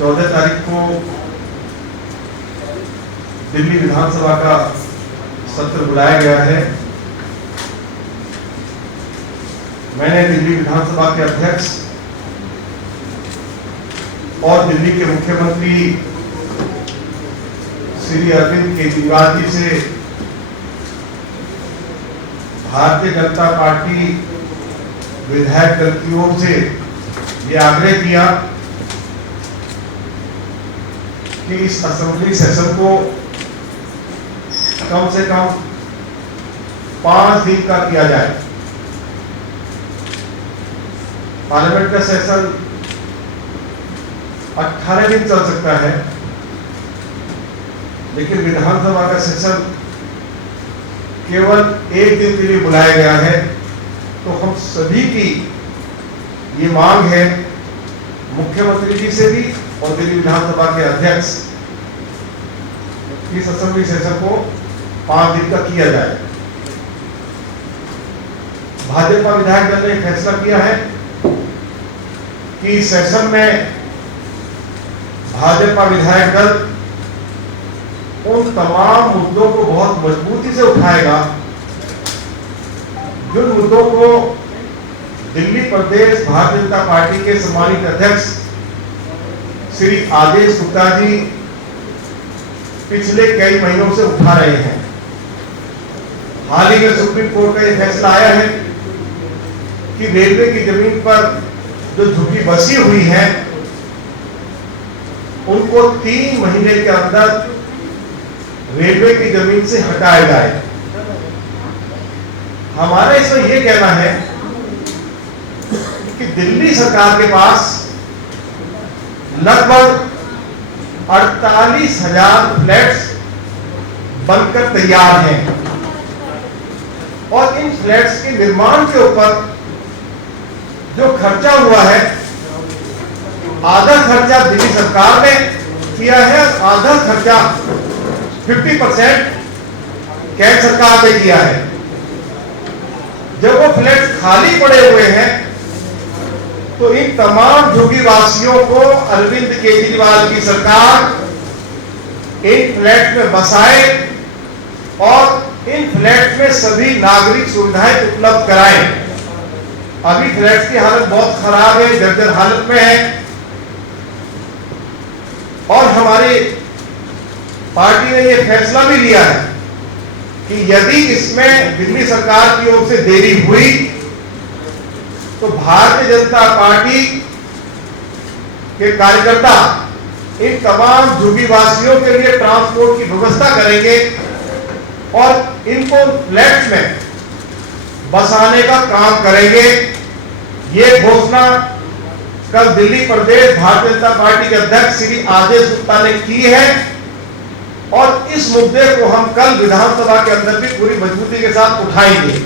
14 तारीख को दिल्ली विधानसभा का सत्र बुलाया गया है। मैंने दिल्ली विधानसभा के अध्यक्ष और दिल्ली के मुख्यमंत्री श्री अरविंद केजरीवाल जी से भारतीय जनता पार्टी विधायक दल की ओर से ये आग्रह किया कि इस असेंबली सेशन को कम से कम 5 दिन का किया जाए। पार्लियामेंट का सेशन 18 दिन चल सकता है, लेकिन विधानसभा का सेशन केवल 1 दिन के लिए बुलाया गया है। तो हम सभी की ये मांग है, मुख्यमंत्री जी से भी और दिल्ली विधानसभा के अध्यक्ष, इस असेंबली सेशन को 5 दिन का किया जाए। भाजपा विधायक दल ने फैसला किया है कि सेशन में भाजपा विधायक दल उन तमाम मुद्दों को बहुत मजबूती से उठाएगा जिन मुद्दों को दिल्ली प्रदेश भारतीय जनता पार्टी के सम्मानित अध्यक्ष श्री आदेश गुप्ता जी पिछले कई महीनों से उठा रहे हैं। हाल ही में सुप्रीम कोर्ट का यह फैसला आया है कि रेलवे की जमीन पर जो झुग्गी बसी हुई है उनको 3 महीने के अंदर रेलवे की जमीन से हटाया जाए। हमारा इसमें यह कहना है कि दिल्ली सरकार के पास लगभग 48,000 फ्लैट्स बनकर तैयार हैं और इन फ्लैट्स के निर्माण के ऊपर जो खर्चा हुआ है, आधा खर्चा दिल्ली सरकार ने किया है, आधा खर्चा 50% केंद्र सरकार ने किया है। जब वो फ्लैट खाली पड़े हुए हैं तो इन तमाम झुग्गी वासियों को अरविंद केजरीवाल की सरकार इन फ्लैट में बसाए और इन फ्लैट में सभी नागरिक सुविधाएं उपलब्ध कराएं। अभी फ्लैट की हालत बहुत खराब है, जर्जर हालत में है और हमारी पार्टी ने यह फैसला भी लिया है कि यदि इसमें दिल्ली सरकार की ओर से देरी हुई तो भारतीय जनता पार्टी के कार्यकर्ता इन तमाम झुग्गी वासियों के लिए ट्रांसपोर्ट की व्यवस्था करेंगे और इनको फ्लैट्स में बसाने का काम करेंगे। ये घोषणा कल दिल्ली प्रदेश भारतीय जनता पार्टी के अध्यक्ष श्री आदेश गुप्ता ने की है और इस मुद्दे को हम कल विधानसभा के अंदर भी पूरी मजबूती के साथ उठाएंगे।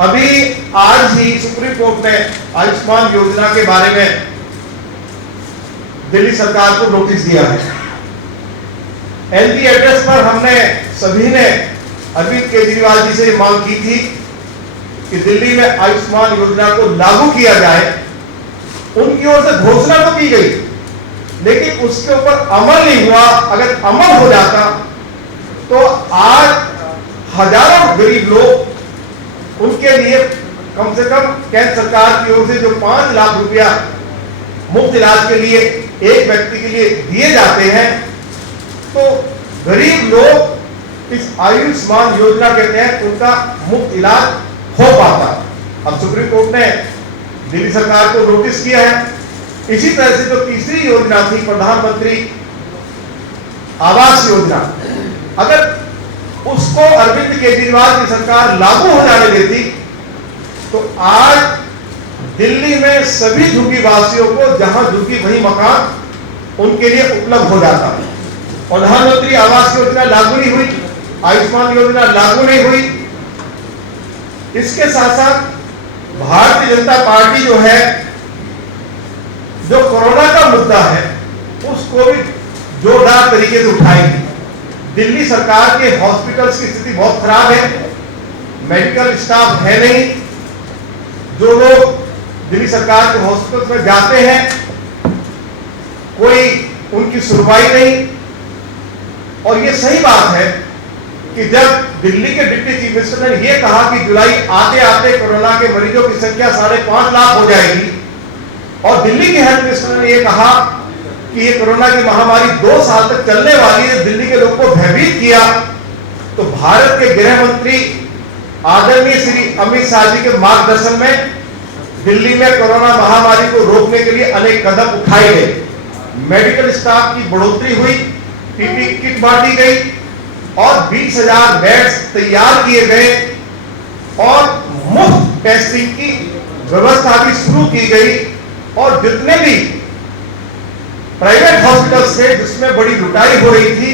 अभी आज ही सुप्रीम कोर्ट ने आयुष्मान योजना के बारे में दिल्ली सरकार को नोटिस दिया है। एलजी एड्रेस पर हमने सभी ने अरविंद केजरीवाल जी से मांग की थी कि दिल्ली में आयुष्मान योजना को लागू किया जाए। उनकी ओर से घोषणा तो की गई, लेकिन उसके ऊपर अमल नहीं हुआ। अगर अमल हो जाता तो आज हजारों गरीब लोग, उनके लिए कम से कम केंद्र सरकार की ओर से जो 5 लाख रुपया मुफ्त इलाज के लिए एक व्यक्ति के लिए दिए जाते हैं, तो गरीब लोग इस आयुष्मान योजना के तहत उनका मुफ्त इलाज हो पाता। अब सुप्रीम कोर्ट ने दिल्ली सरकार को नोटिस किया है। इसी तरह से जो तीसरी योजना थी प्रधानमंत्री आवास योजना, अगर उसको अरविंद केजरीवाल की सरकार लागू हो जाने देती तो आज दिल्ली में सभी झुग्गी वासियों को जहां झुग्गी वही मकान उनके लिए उपलब्ध हो जाता। प्रधानमंत्री आवास योजना लागू नहीं हुई, आयुष्मान योजना लागू नहीं हुई। इसके साथ साथ भारतीय जनता पार्टी जो है, जो कोरोना का मुद्दा है उसको भी जोरदार तरीके से उठाएगी। दिल्ली सरकार के हॉस्पिटल्स की स्थिति बहुत खराब है, मेडिकल स्टाफ है नहीं। जो लोग दिल्ली सरकार के हॉस्पिटल्स में जाते हैं कोई उनकी सुनवाई नहीं। और ये सही बात है कि जब दिल्ली के डिप्टी चीफ मिनिस्टर ने यह कहा कि जुलाई आते आते कोरोना के मरीजों की संख्या 5.5 लाख हो जाएगी, और दिल्ली के हेल्थ मिनिस्टर ने यह कहा कि ये कोरोना की महामारी 2 साल तक चलने वाली है, दिल्ली के लोगों को भयभीत किया, तो भारत के गृह मंत्री आदरणीय श्री अमित शाह जी के मार्गदर्शन में दिल्ली में कोरोना महामारी को रोकने के लिए अनेक कदम उठाए गए। मेडिकल स्टाफ की बढ़ोतरी हुई, पीपी किट बांटी गई और 20,000 बेड्स तैयार किए गए और मुफ्त टेस्टिंग की व्यवस्था भी शुरू की गई। और जितने भी प्राइवेट हॉस्पिटल्स थे जिसमें बड़ी लुटाई हो रही थी,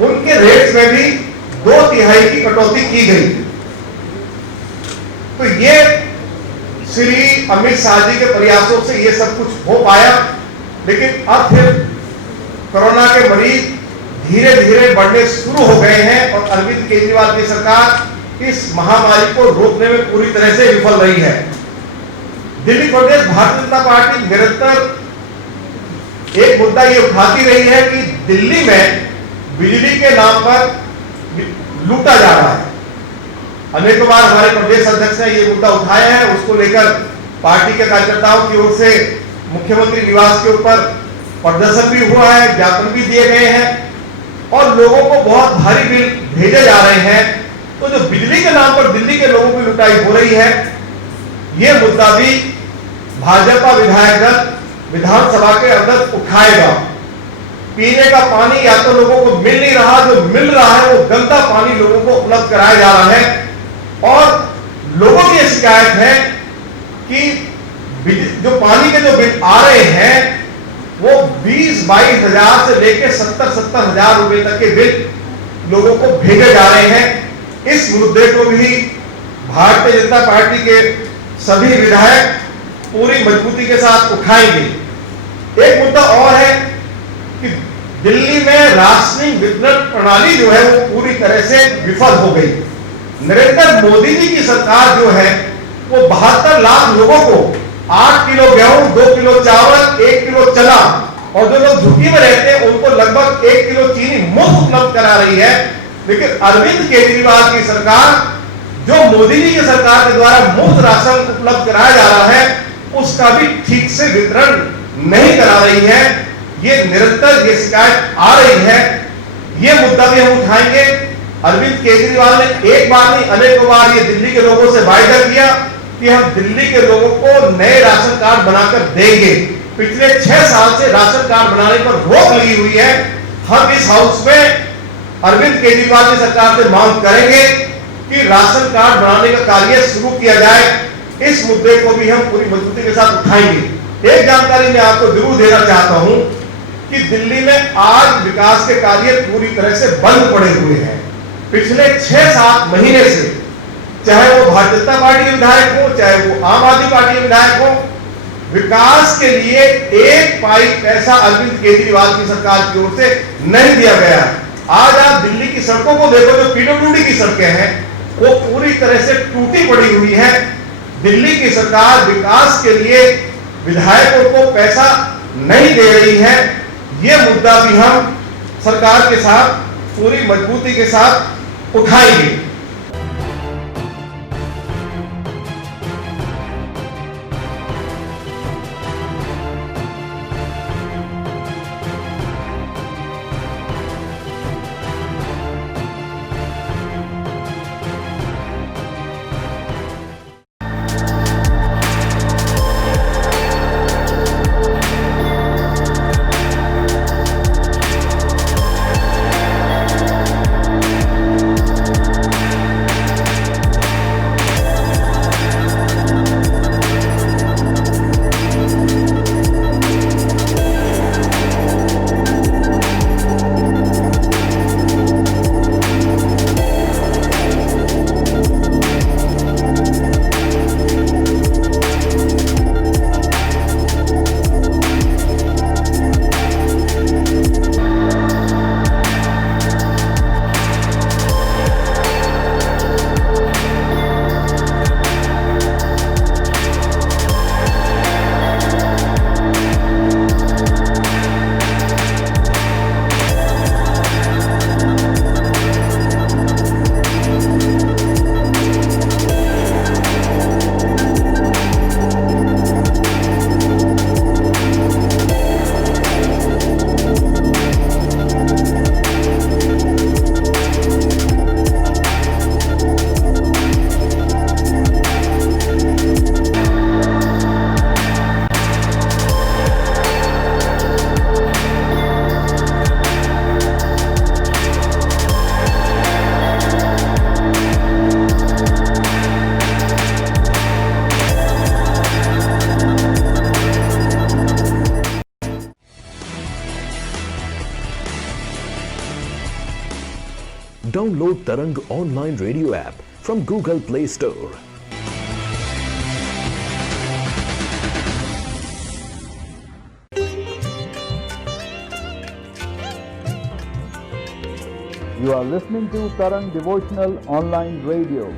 उनके रेट्स में भी 2/3 की कटौती की गई। तो ये श्री अमित शाह जी के प्रयासों से ये सब कुछ हो पाया। लेकिन अब फिर कोरोना के मरीज धीरे धीरे बढ़ने शुरू हो गए हैं और अरविंद केजरीवाल की सरकार इस महामारी को रोकने में पूरी तरह से विफल रही है। दिल्ली प्रदेश भारतीय जनता पार्टी निरंतर एक मुद्दा ये उठाती रही है कि दिल्ली में बिजली के नाम पर लूटा जा रहा है। अनेक बार हमारे प्रदेश अध्यक्ष ने ये मुद्दा उठाया है, उसको लेकर पार्टी के कार्यकर्ताओं की ओर से मुख्यमंत्री निवास के ऊपर प्रदर्शन भी हुआ है, ज्ञापन भी दिए गए हैं और लोगों को बहुत भारी बिल भेजे जा रहे हैं। तो जो बिजली के नाम पर दिल्ली के लोगों की लुटाई हो रही है, ये मुद्दा भी भाजपा विधायक दल विधानसभा के अंदर उठाएगा। पीने का पानी या तो लोगों को मिल नहीं रहा, जो मिल रहा है वो गंदा पानी लोगों को उपलब्ध कराया जा रहा है। और लोगों की शिकायत है कि जो पानी के जो बिल आ रहे हैं वो 20-22 हजार से लेकर 70-70 हजार रुपए तक के बिल लोगों को भेजे जा रहे हैं। इस मुद्दे को भी भारतीय जनता पार्टी के सभी विधायक पूरी मजबूती के साथ उठाएंगे। एक मुद्दा और है कि दिल्ली में राशनिंग वितरण प्रणाली जो है वो पूरी तरह से विफल हो गई। नरेंद्र मोदी जी की सरकार जो है वो 72 लाख लोगों को 8 किलो गेहूं, 2 किलो चावल, 1 किलो चना और जो लोग झुग्गी में रहते हैं उनको लगभग 1 किलो चीनी मुफ्त उपलब्ध करा रही है। लेकिन अरविंद केजरीवाल की सरकार, जो मोदी जी की सरकार के द्वारा मुफ्त राशन उपलब्ध कराया जा रहा है, उसका भी ठीक से वितरण नहीं करा रही है। ये निरंतर ये शिकायत आ रही है। ये मुद्दा भी हम उठाएंगे। अरविंद केजरीवाल ने एक बार नहीं अनेकों बार ये दिल्ली के लोगों से वायदा किया कि हम दिल्ली के लोगों को नए राशन कार्ड बनाकर देंगे। पिछले 6 साल से राशन कार्ड बनाने पर रोक लगी हुई है। हम इस हाउस में अरविंद केजरीवाल की सरकार से मांग करेंगे कि राशन कार्ड बनाने का कार्य शुरू किया जाए। इस मुद्दे को भी हम पूरी मजबूती के साथ उठाएंगे। एक जानकारी मैं आपको जरूर देना चाहता हूं कि दिल्ली में आज विकास के कार्य पूरी तरह से बंद पड़े हुए हैं। पिछले 6-7 महीने से, चाहे वो भारतीय जनता पार्टी के विधायक हो, चाहे वो आम आदमी पार्टी के विधायक हो, विकास के लिए एक पाई पैसा अरविंद केजरीवाल की सरकार की ओर से नहीं दिया गया। आज आप दिल्ली की सड़कों को देखो, जो पीडब्ल्यूडी की सड़कें हैं वो पूरी तरह से टूटी पड़ी हुई है। दिल्ली की सरकार विकास के लिए विधायकों को पैसा नहीं दे रही है। ये मुद्दा भी हम सरकार के साथ पूरी मजबूती के साथ उठाएंगे। Download Tarang online radio app from Google Play Store. You are listening to Tarang Devotional Online Radio.